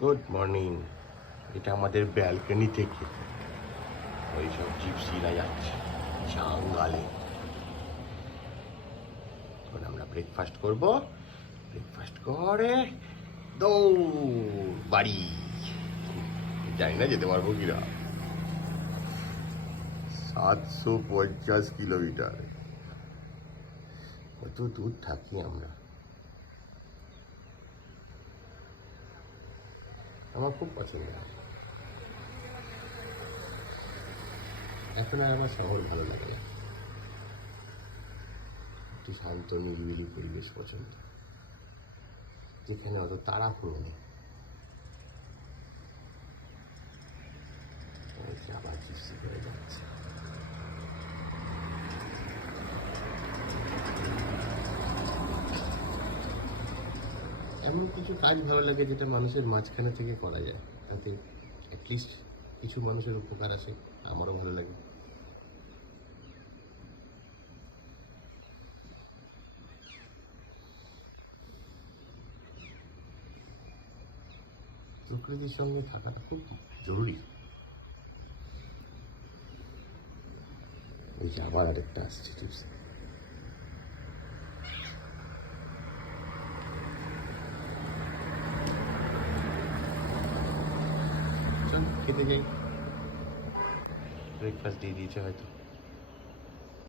Good morning. এটা আমাদের balcony থেকে ওই সব জিপসিরা যাচ্ছে জাঙ্গালে। এখন আমরা ব্রেকফাস্ট করব, ব্রেকফাস্ট করে দৌড় বাড়ি। জানি না যেতে পারবো কিনা। 750 কিলোমিটার, কত দূর থাকি আমরা। আমার খুব পছন্দ হয়। এখন আর আমার শহর ভালো লাগে না, একটু শান্ত নিরিবিলি পরিবেশ পছন্দ, যেখানে অত তাড়াহুড়ো নেই। আবার জিপসি করে যাচ্ছে। এমন কিছু কাজ ভালো লাগে যেটা মানুষের মাঝখানে থেকে করা যায়, তাতে অ্যাটলিস্ট কিছু মানুষের উপকার আসে। আমারও ভালো লাগে। প্রকৃতির সঙ্গে থাকাটা খুব জরুরি। ওই যে আবার আরেকটা আসছে টিপস। চল খেতে যাই, ব্রেকফাস্ট দিয়ে দিয়েছে হয়তো।